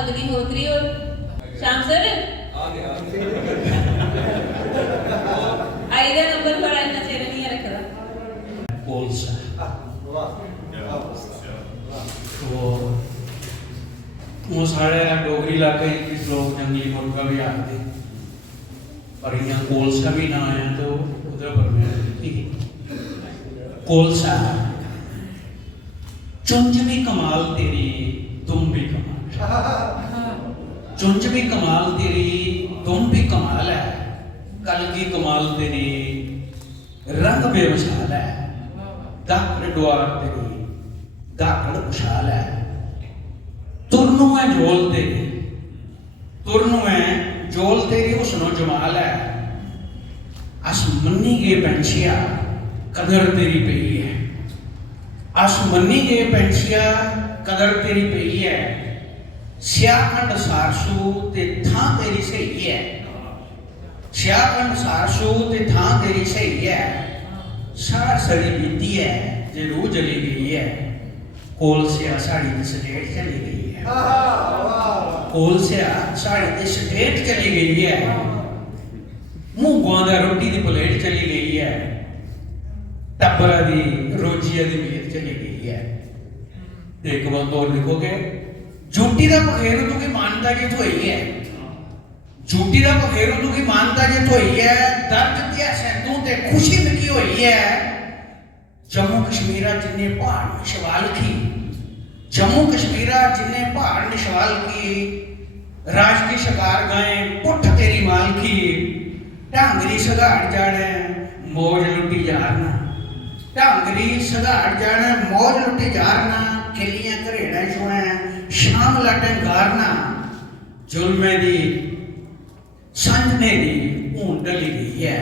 अग्निहोत्री और Shyam sir I दा number पर इतना चेहरा नहीं रखदा कोलसा वो साढ़े डोगरी इलाके किस लोग जंगली मुर्गा भी आते पर यहाँ कोलसा भी ना आया तो उधर पर मैं कोलसा चुंज भी कमाल तेरी तुम भी कमाल चुंज भी कमाल तेरी तुम भी कमाल है कल की कमाल तेरी रंग बेमिसाल है दाकड़ द्वार तेरी दाकड़ खुशहाल है तुरनु में जोल तेरी हुस्नो जमाल है आसमनी के पंछिया कदर तेरी पई है आसमनी के पंछिया कदर तेरी पई है सियाखंड सारसू ते थां तेरी सही है सियाखंड सारसू ते थां तेरी सही है सार सड़ी बीती है जे रूह जली गई है कोल से साड़ी ते सटेट चली गई है कोल से साड़ी ते सटेट चली गई है मुंह गुआंदा रोटी दी प्लेट चली गई है टब्बरा दी रोजिया दी मीत चली गई है एक बात और लिखोगे झूठी दा पखेरू तू की मानता जे धोई है झूठी दा पखेरू तू की मानता जे धोई है दर्द दिया सैदों ते खुशी मिकी होई है जम्मू कश्मीरा जिन्ने पहाड़ निशवाल की जम्मू कश्मीरा जिन्ने पहाड़ निशवाल की राज की शिकार गाए पुठ तेरी माल की ढांगरी सगाड़ जाने मौज लुटी जारना ढांगरी सगाड़ जाने मौज लुटी जारना खिलियां घरेड़ा छुए शाम लाटे गारना जुल्मे दी संजने दी ऊन डली गई है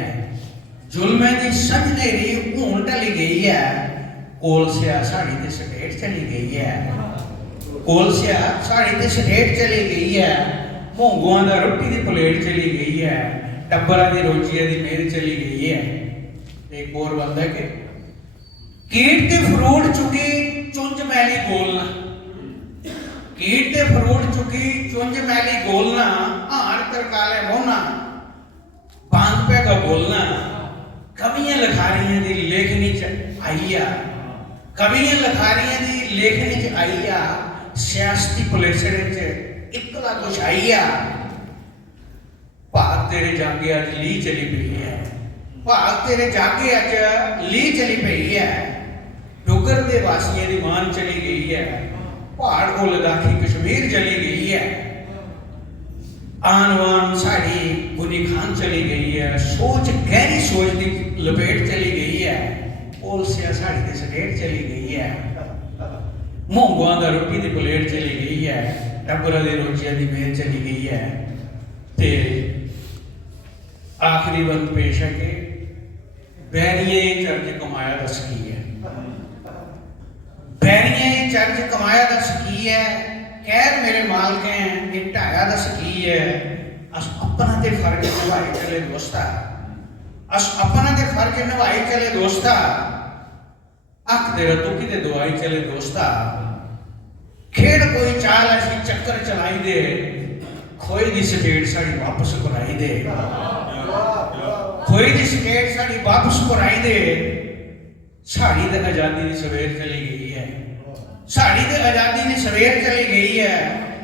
जुल्मे दी संजने दी ऊन डली गई है कोल से साड़ी ते सटेट चली गई है कोल से साड़ी ते सटेट चली गई है मोंगुआं दा रोटी दी प्लेट चली गई है टब्बरा दी रोजिया दी मेल चली गई है एक और बंदा के कीट ते फरूट चुकी चुंज मैली बोलना कीट ते फरूट चुकी चुंज मैली बोलना हार तरकाले मोहना बांध पे का बोलना कवियां लखारियां दी लेखनी च आईया कवियां लखारियां दी लेखनी च आईया सियासती पुलेसड़े च इकला कुछ आईया भाग तेरे जागे अज ली चली पई है भाग तेरे जागे अज ली चली पई है डुगर दे वासियां दी मान चली गई है पहाड़ को लद्दाखी कश्मीर चली गई है आनवान साड़ी बुनी खान चली गई है सोच गहरी सोच की लपेट चली गई है ओलसिया साड़ी के सटेट चली गई है मोंगुआं दा रोटी दी प्लेट चली गई है टब्बरा दी रोजिया दी मेल चली गई है ते आखिरी बंद पेश है कि बैरिये चर्ज कमाया दस की है बैरिये चर्ज कमाया दस की है खैर मेरे मालक हैं कि ढाया दस की है अस अपना ते फर्ज निभाई चले दोस्ता अस अपना ते फर्ज निभाई चले दोस्ता अख दे रतु की ते दुआई चले दोस्ता खेड़ कोई चाल ऐसी चक्कर चलाई दे खोई दी सटेट साड़ी वापस कराई दे खोई दी सटेट साड़ी वापस कराई दे साड़ी ते आजादी दी सवेर चली गई है साड़ी ते आजादी दी सवेर चली गई है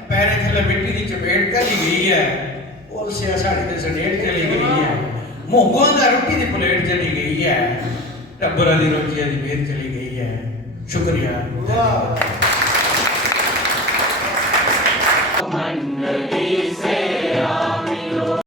पैरे थले मिट्टी दी चपेट चली गई है और से साड़ी ते सटेट चली गई है मोंगुआं दा रोटी दी प्लेट चली गई है टब्बरा दी रोटियां दी मेल चली गई है शुक्रिया।